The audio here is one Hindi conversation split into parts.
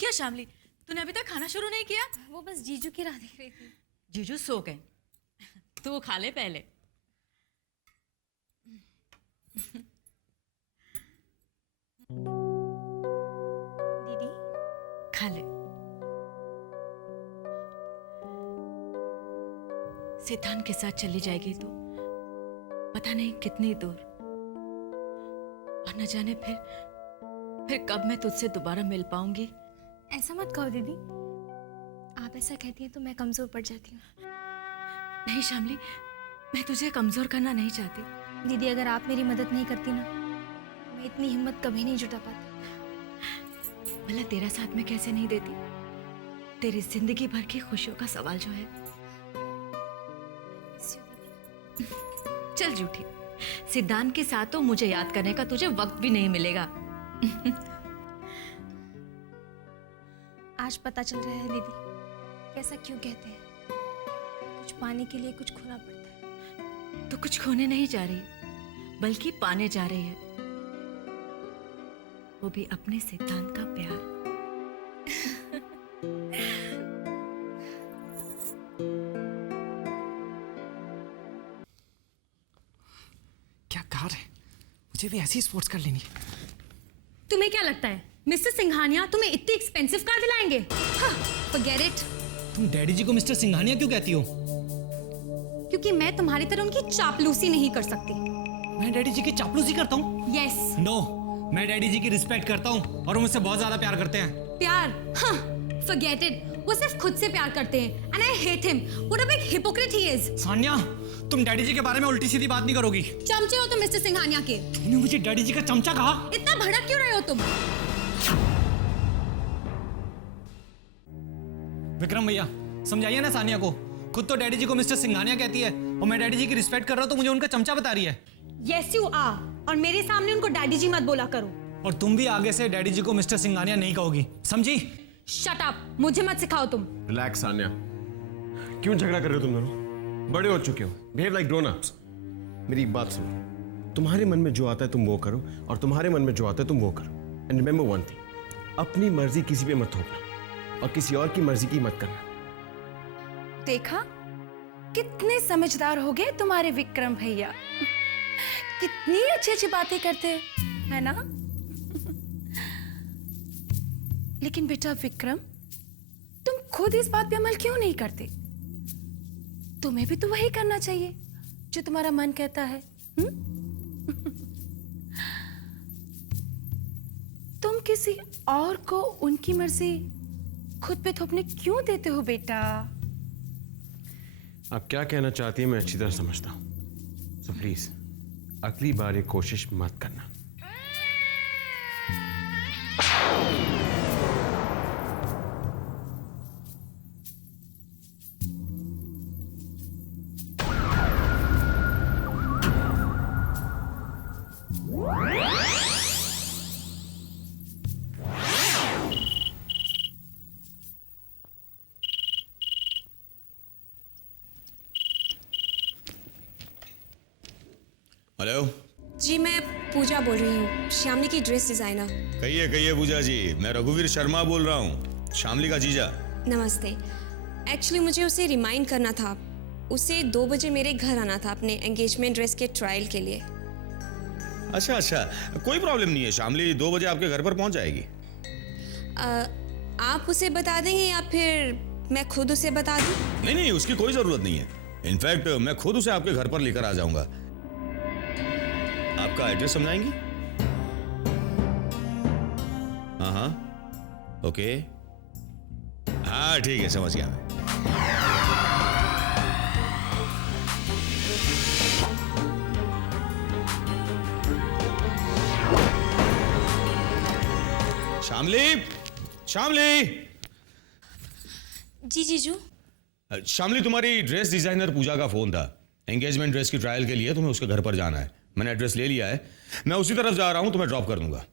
क्या शामली, तूने अभी तक खाना शुरू नहीं किया? वो बस जीजू की राह देख रही थी। जीजू सो गए, तू खा ले पहले। दीदी खा ले। सिद्धांत के साथ चली जाएगी तो पता नहीं कितनी दूर, और न जाने फिर कब मैं तुझसे दोबारा मिल पाऊंगी। ऐसा मत कहो दीदी, आप ऐसा कहती हैं तो मैं कमजोर पड़ जाती हूँ। नहीं शामली, मैं तुझे कमजोर करना नहीं चाहती। दीदी अगर आप मेरी मदद नहीं करती ना, मैं इतनी हिम्मत कभी नहीं जुटा पाती। भला तेरा साथ मैं कैसे नहीं देती? तेरी जिंदगी भर की खुशियों का सवाल जो है। चल झूठी, सिद्धांत के साथ तो मुझे याद करने का तुझे वक्त भी नहीं मिलेगा। आज पता चल रहा है दीदी, कैसा क्यों कहते हैं, कुछ पाने के लिए कुछ खोना पड़ता है। तो कुछ खोने नहीं जा रही, बल्कि पाने जा रही है, वो भी अपने सिद्धांत का प्यार। क्या कार है, मुझे भी ऐसी स्पोर्ट्स कार लेनी है। तुम्हें क्या लगता है मिस्टर सिंघानिया तुम्हें इतनी एक्सपेंसिव कार दिलाएंगे? Forget it. तुम डैडी जी को मिस्टर सिंघानिया क्यों कहती हो? क्योंकि मैं तुम्हारी तरह उनकी चापलूसी नहीं कर सकती। मैं डैडी जी की चापलूसी करता हूँ? यस। नो, मैं डैडी जी की रिस्पेक्ट करता हूँ और वो मुझसे बहुत ज्यादा प्यार करते हैं। प्यार? हाँ, फॉरगेट इट। वो सिर्फ खुद से प्यार करते हैं and I hate him. What a big hypocrite he is. Sanya, तुम डैडी जी के बारे में उल्टी सीधी बात नहीं करोगी। चमचे हो तुम मिस्टर सिंघानिया के। तुमने मुझे डैडी जी का चमचा कहा? इतना भड़क क्यों रहे हो तुम? विक्रम भैया, समझाइए ना सानिया को। खुद तो डैडी जी को मिस्टर सिंघानिया कहती है और मैं डैडी जी की रिस्पेक्ट कर रहा हूँ तो मुझे उनका चमचा बता रही है। यस यू आर, और मेरे सामने उनको डैडी जी मत बोला करो। और तुम भी आगे से डैडी जी को मिस्टर सिंघानिया नहीं कहोगी, समझी? शट अप, मुझे मत सिखाओ तुम। रिलैक्स सान्या, क्यों झगड़ा कर रहे हो तुम दोनों? बड़े हो चुके हो, बिहेव लाइक ग्रोन अप्स। मेरी एक बात सुनो, तुम्हारे मन में जो आता है तुम वो करो और तुम्हारे मन में जो आता है तुम वो करो। एंड रिमेंबर वन थिंग, अपनी मर्जी किसी पे मत थोपना और किसी और की मर्जी की मत करना। देखा कितने समझदार हो गए तुम्हारे विक्रम भैया, कितनी अच्छी अच्छी बातें करते है ना। लेकिन बेटा विक्रम, तुम खुद इस बात पे अमल क्यों नहीं करते? तुम्हें भी तो वही करना चाहिए जो तुम्हारा मन कहता है। तुम किसी और को उनकी मर्जी खुद पे थोपने क्यों देते हो बेटा? आप क्या कहना चाहती है मैं अच्छी तरह समझता हूं, सो प्लीज अगली बार ये कोशिश मत करना। हेलो जी, मैं पूजा बोल रही हूँ, श्यामली की ड्रेस डिजाइनर। कहिए पूजा जी, मैं रघुवीर शर्मा बोल रहा हूँ, शामली का जीजा। नमस्ते। एक्चुअली मुझे उसे रिमाइंड करना था, उसे 2 बजे मेरे घर आना था अपने एंगेजमेंट ड्रेस के ट्रायल के लिए। अच्छा, कोई प्रॉब्लम नहीं है, शामली 2 बजे आपके घर पर पहुंच जाएगी। आप उसे बता देंगे या फिर मैं खुद उसे बता दूँ? नहीं, उसकी कोई जरूरत नहीं है। इनफैक्ट मैं खुद उसे आपके घर पर लेकर आ जाऊंगा। आपका एड्रेस समझाएंगी? हाँ, ओके, हाँ ठीक है, समझ गया मैं। शामली जी जीजू। शामली, तुम्हारी ड्रेस डिजाइनर पूजा का फोन था, एंगेजमेंट ड्रेस की ट्रायल के लिए तुम्हें उसके घर पर जाना है। मैंने एड्रेस ले लिया है, मैं उसी तरफ जा रहा हूं, तुम्हें ड्रॉप कर दूंगा।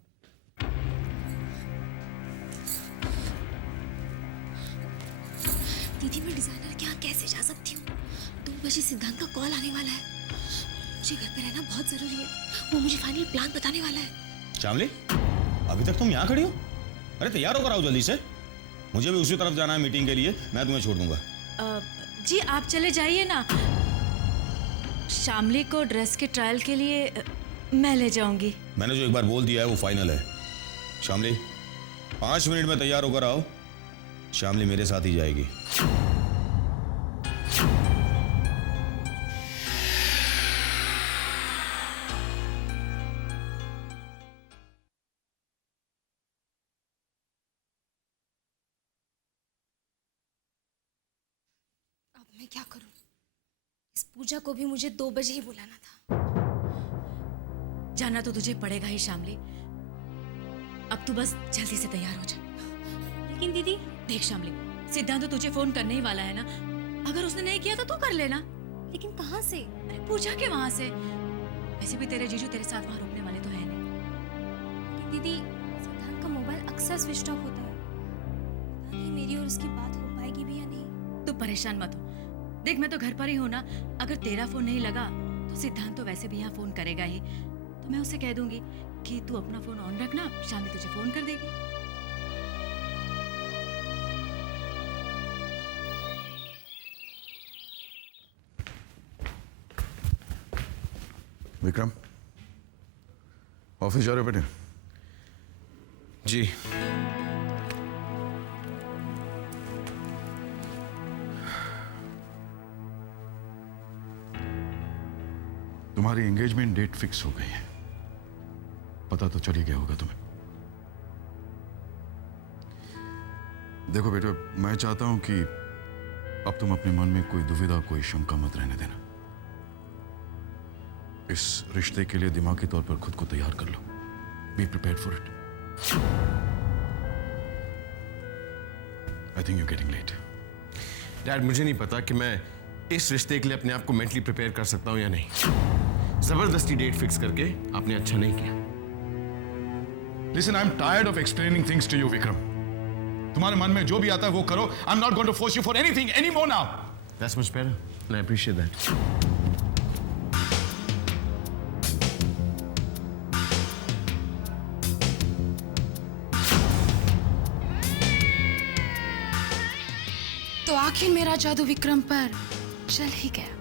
दीदी मैं डिजाइनर के यहाँ कैसे जा सकती हूँ? 2 बजे सिद्धांत का कॉल आने वाला है, मुझे घर पे रहना बहुत जरूरी है। वो मुझे फाइनल प्लान बताने वाला है। शामली, अभी तक तुम यहाँ खड़ी हो? अरे तैयार होकर आओ जल्दी से। मुझे भी उसी तरफ जाना है मीटिंग के लिए, मैं तुम्हें छोड़ दूंगा। जी आप चले जाइए ना, शामली को ड्रेस के ट्रायल के लिए मैं ले जाऊंगी। मैंने जो एक बार बोल दिया है वो फाइनल है। शामली 5 मिनट में तैयार होकर आओ, शामली मेरे साथ ही जाएगी। अब मैं क्या करूं? इस पूजा को भी मुझे 2 बजे ही बुलाना था। जाना तो तुझे पड़ेगा ही शामली, अब तू बस जल्दी से तैयार हो जा। लेकिन दीदी, देख शामली, सिद्धांत तो तुझे फोन करने ही वाला है ना, अगर उसने नहीं किया तो तू कर लेना। लेकिन कहाँ से? अरे पूजा के वहां से, वैसे भी तेरे जीजू तेरे साथ वहां रुकने वाले तो है नहीं। लेकिन दीदी, सिद्धांत का मोबाइल अक्सर स्विच ऑफ होता है। पता नहीं मेरी और उसकी बात हो पाएगी भी या नहीं। तू परेशान मत हो, देख मैं तो घर पर ही हूं ना, अगर तेरा फोन नहीं लगा तो सिद्धांत तो वैसे भी यहाँ फोन करेगा ही, तो मैं उसे कह दूंगी कि तू अपना फोन ऑन रखना, शामली तुझे फोन कर देगी। विक्रम, ऑफिस जा रहे हो बेटे? जी। तुम्हारी एंगेजमेंट डेट फिक्स हो गई है, पता तो चल ही गया होगा तुम्हें। देखो बेटे, मैं चाहता हूं कि अब तुम अपने मन में कोई दुविधा, कोई शंका मत रहने देना। इस रिश्ते के लिए दिमागी तौर पर खुद को तैयार कर लो। Be prepared for it. I think you getting late. Dad, मुझे नहीं पता कि मैं इस रिश्ते के लिए अपने आप को मेंटली प्रिपेयर कर सकता हूं या नहीं। जबरदस्ती डेट फिक्स करके आपने अच्छा नहीं किया। Listen, I am tired of explaining things to you Vikram. तुम्हारे मन में जो भी आता है वो करो। I am not going to force you for anything anymore now. That's much better and I appreciate that. तो आखिर मेरा जादू विक्रम पर चल ही गया।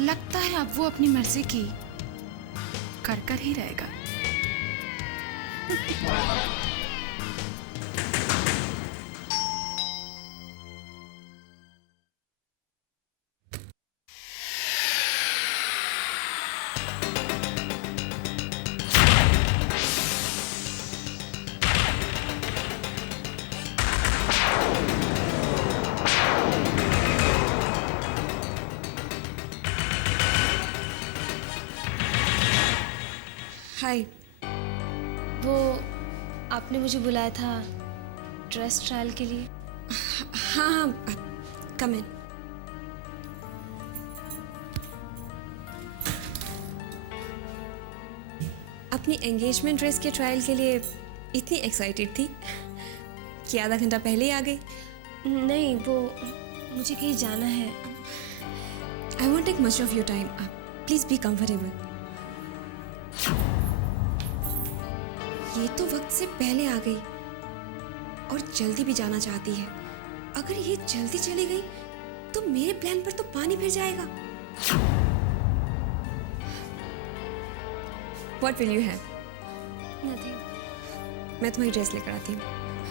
लगता है अब वो अपनी मर्जी की कर ही रहेगा। हाय। वो आपने मुझे बुलाया था ड्रेस ट्रायल के लिए। हाँ हाँ, कम इन। अपनी एंगेजमेंट ड्रेस के ट्रायल के लिए इतनी एक्साइटेड थी कि आधा घंटा पहले ही आ गई। नहीं, वो मुझे कहीं जाना है। I won't take much of your time, please be comfortable. ये तो वक्त से पहले आ गई और जल्दी भी जाना चाहती है। अगर ये जल्दी चली गई तो मेरे प्लान पर तो पानी फिर जाएगा। What will you have? Nothing. मैं तुम्हारी ड्रेस लेकर आती हूँ।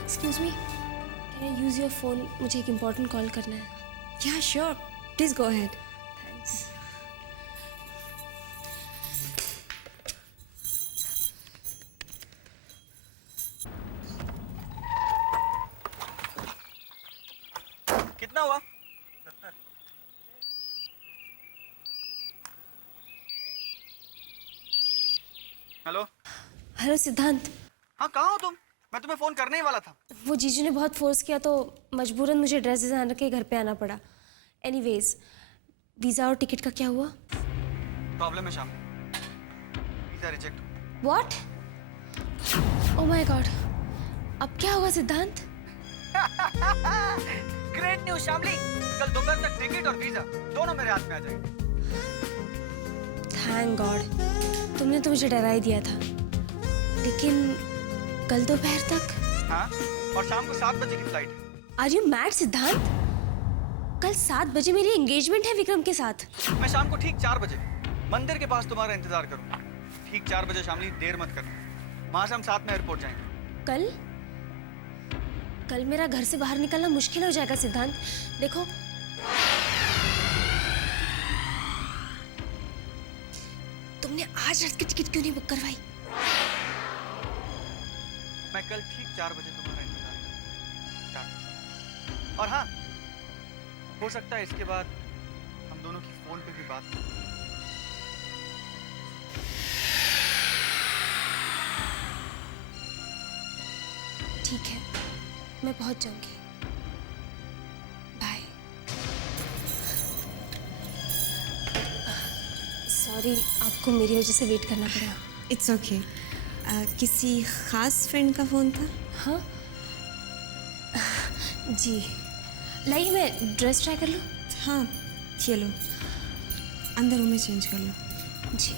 Excuse me, can I use your phone? मुझे एक इम्पोर्टेंट कॉल करना है। Yeah, sure. Please go ahead. Thanks. कितना हुआ? हेलो। हेलो सिद्धांत। हाँ, कहाँ हो तुम? मैं तुम्हें फोन करने ही वाला था। वो जीजू ने बहुत फोर्स किया तो मजबूरन मुझे ड्रेस डिजाइनर के घर पे आना पड़ा। एनीवेज, वीजा और टिकट का क्या हुआ? प्रॉब्लम है शाम, visa reject. What? Oh my God, अब क्या होगा सिद्धांत? ग्रेट न्यूज़ शामली, कल दोपहर तक टिकट और वीजा दोनों मेरे हाथ में आ जाएंगे। थैंक गॉड, तुमने तो मुझे डरा ही दिया था। लेकिन कल दोपहर तक? हाँ, और शाम को 7 बजे की फ्लाइट है। आर यू मैड सिद्धांत? कल 7 बजे मेरी एंगेजमेंट है विक्रम के साथ। मैं शाम को ठीक 4 बजे मंदिर के पास तुम्हारा इंतजार करूंगा। ठीक 4 बजे शामली, देर मत करना। वहां से हम साथ में एयरपोर्ट जाएंगे। कल मेरा घर से बाहर निकलना मुश्किल हो जाएगा सिद्धांत। देखो, तुमने आज रात की टिकट क्यों नहीं बुक करवाई? मैं कल ठीक 4 बजे तुम्हारा इंतजार करूंगा। और हाँ, हो सकता है इसके बाद हम दोनों की फोन पे भी बात हो। ठीक है, मैं पहुंच जाऊंगी। बाय। सॉरी, आपको मेरी वजह से वेट करना पड़ा। It's okay. किसी खास फ्रेंड का फ़ोन था? हाँ जी, लाइए मैं ड्रेस ट्राई कर लूँ? हाँ, चलो अंदर रूम में चेंज कर लो। जी।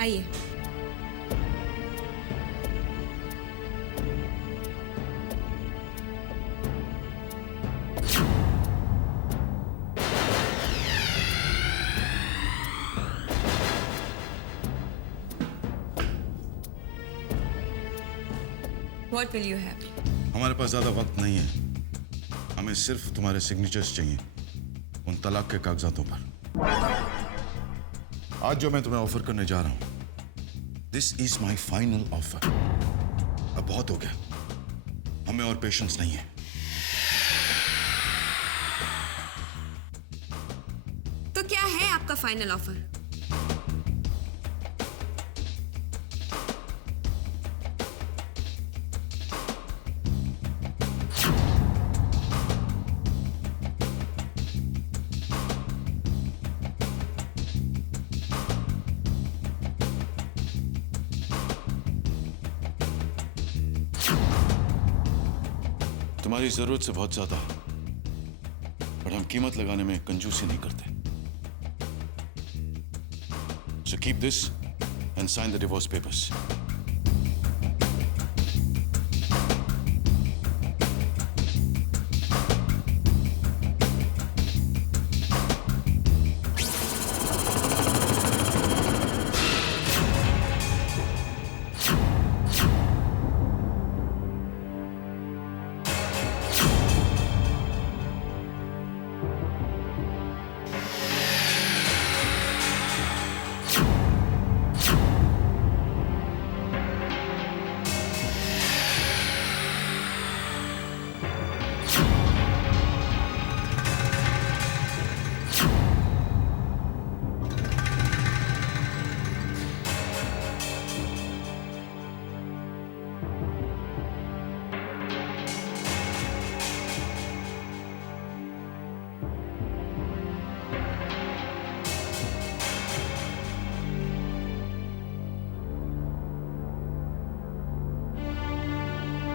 आइए। What will you have? हमारे पास ज्यादा वक्त नहीं है। हमें सिर्फ तुम्हारे सिग्नेचर्स चाहिए उन तलाक के कागजातों पर। आज जो मैं तुम्हें ऑफर करने जा रहा हूं, this is my final offer. अब बहुत हो गया, हमें और पेशेंस नहीं है। तो क्या है आपका फाइनल ऑफर? तुम्हारी जरूरत से बहुत ज्यादा है, पर हम कीमत लगाने में कंजूसी नहीं करते। So keep this and sign the divorce papers.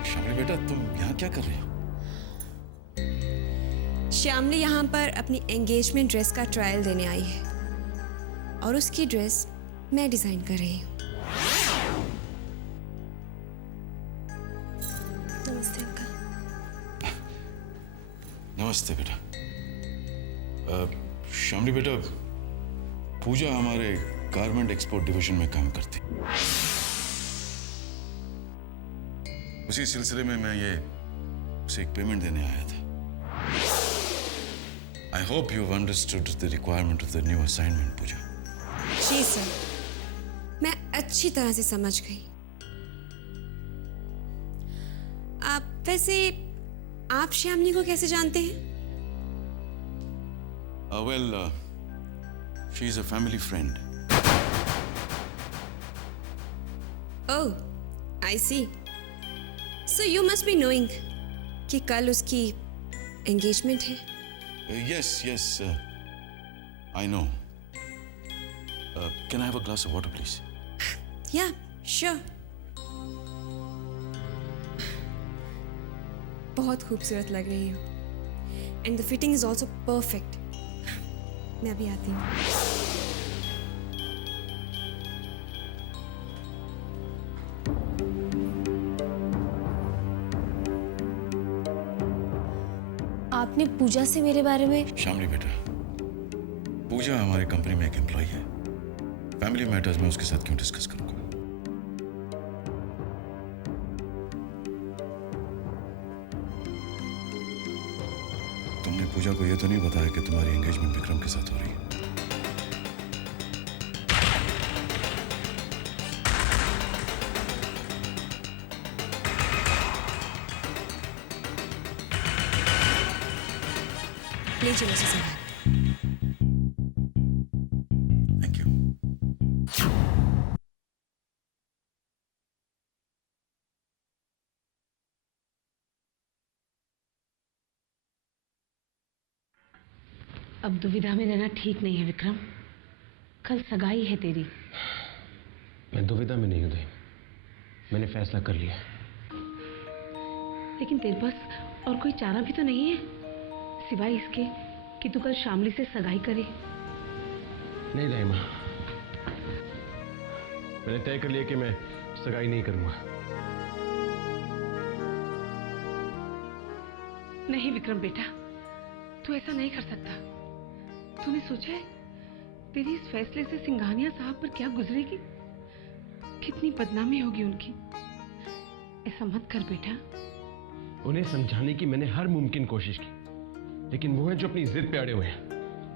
Shamli बेटा, तुम यहाँ क्या कर रही हो? श्यामली यहाँ पर अपनी एंगेजमेंट ड्रेस का ट्रायल देने आई है और उसकी ड्रेस मैं डिजाइन कर रही हूँ। नमस्ते अंकल। नमस्ते बेटा। शामली बेटा, पूजा हमारे गारमेंट एक्सपोर्ट डिवीजन में काम करती। उसी सिलसिले में मैं ये उसे एक पेमेंट देने आया था। I hope you've understood the requirement of the new assignment, Puja. जी सर, मैं अच्छी तरह से समझ गई। आप वैसे आप श्यामली को कैसे जानते हैं? Well, she's a family friend. Oh, I see. So you must be knowing कि कल उसकी engagement है. Yes, I know. Can I have a glass of water, please? Yeah, sure. बहुत खूबसूरत लग रही हो. And the fitting is also perfect. मैं अभी आती हूँ. आपने पूजा से मेरे बारे में शामली बेटा, पूजा हमारे कंपनी में एक एम्प्लॉय है. फैमिली मैटर्स में उसके साथ क्यों डिस्कस करूंगा? तुमने पूजा को यह तो नहीं बताया कि तुम्हारी एंगेजमेंट विक्रम के साथ हो रही है? ले चलो ससुराल. Thank you. अब दुविधा में रहना ठीक नहीं है विक्रम. कल सगाई है तेरी. मैं दुविधा में नहीं हूं दही. मैंने फैसला कर लिया. लेकिन तेरे पास और कोई चारा भी तो नहीं है सिवाय इसके कि तू कल शामली से सगाई करे. नहीं दाई माँ, मैंने तय कर लिया कि मैं सगाई नहीं करूंगा. नहीं विक्रम बेटा, तू ऐसा नहीं कर सकता. तूने सोचा है तेरी इस फैसले से सिंघानिया साहब पर क्या गुजरेगी? कितनी बदनामी होगी उनकी. ऐसा मत कर बेटा. उन्हें समझाने की मैंने हर मुमकिन कोशिश की, लेकिन वो है जो अपनी जिद पे अड़े हुए हैं.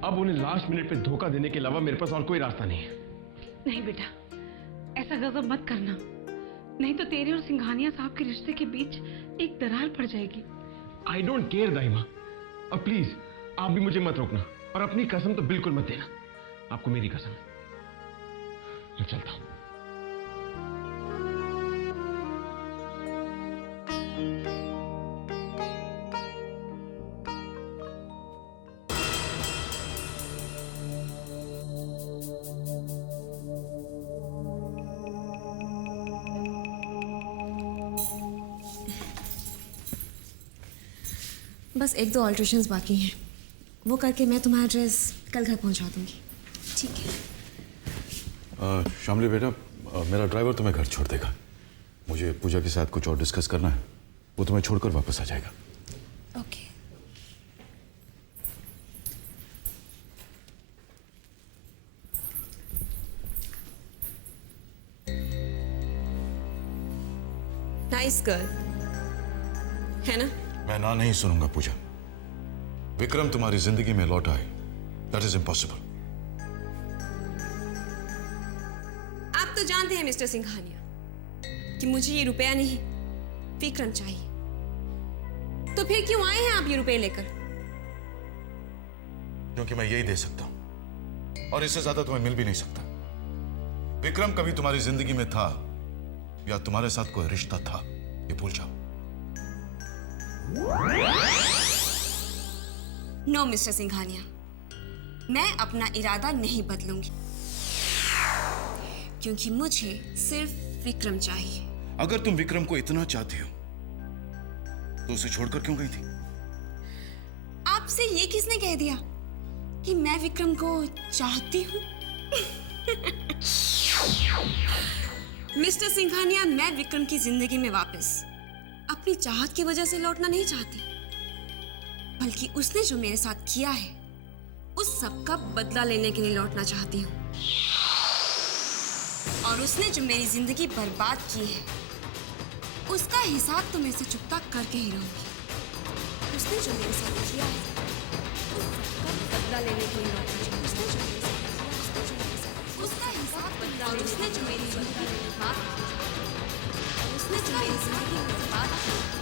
अब उन्हें लास्ट मिनट पे धोखा देने के अलावा मेरे पास और कोई रास्ता नहीं है. नहीं बेटा, ऐसा गजब मत करना. नहीं तो तेरे और सिंघानिया साहब के रिश्ते के बीच एक दरार पड़ जाएगी. आई डोंट केयर दाई माँ. अब प्लीज आप भी मुझे मत रोकना, और अपनी कसम तो बिल्कुल मत देना. आपको मेरी कसम है. मैं चलता हूं. बस एक दो ऑल्ट्रेशंस बाकी हैं. वो करके मैं तुम्हारा ड्रेस कल घर पहुंचा दूंगी. ठीक है. शामली बेटा, मेरा ड्राइवर तुम्हें घर छोड़ देगा. मुझे पूजा के साथ कुछ और डिस्कस करना है. वो तुम्हें छोड़कर वापस आ जाएगा. ओके. नाइस गर्ल है ना? मैं ना नहीं सुनूंगा पूजा. विक्रम तुम्हारी जिंदगी में लौट आए, दैट इज इम्पॉसिबल. आप तो जानते हैं मिस्टर सिंघानिया कि मुझे ये रुपया नहीं विक्रम चाहिए. तो फिर क्यों आए हैं आप ये रुपए लेकर? क्योंकि मैं यही दे सकता हूं, और इससे ज्यादा तुम्हें मिल भी नहीं सकता. विक्रम कभी तुम्हारी जिंदगी में था या तुम्हारे साथ कोई रिश्ता था, ये भूल जाओ. नो मिस्टर सिंघानिया, मैं अपना इरादा नहीं बदलूंगी, क्योंकि मुझे सिर्फ विक्रम चाहिए. अगर तुम विक्रम को इतना चाहती हो तो उसे छोड़कर क्यों गई थी? आपसे ये किसने कह दिया कि मैं विक्रम को चाहती हूं? मिस्टर सिंघानिया, मैं विक्रम की जिंदगी में वापस अपनी चाहत की वजह से लौटना नहीं चाहती, बल्कि उसने जो मेरे साथ किया है उस सब का बदला लेने के लिए लौटना चाहती हूँ. और उसने जो मेरी जिंदगी बर्बाद की है उसका हिसाब तो मैं से चुकता करके ही रहूंगी. उसने जो मेरे साथ किया है उस सब का बदला लेने के लिए लौटना चाहती हूँ. उसने जो मेरे साथ किया, उसका हिसाब बदला. और उसने जो मेरी जिंदगी बर्बाद की, उसने जो मेरी जिंदगी बर्बाद की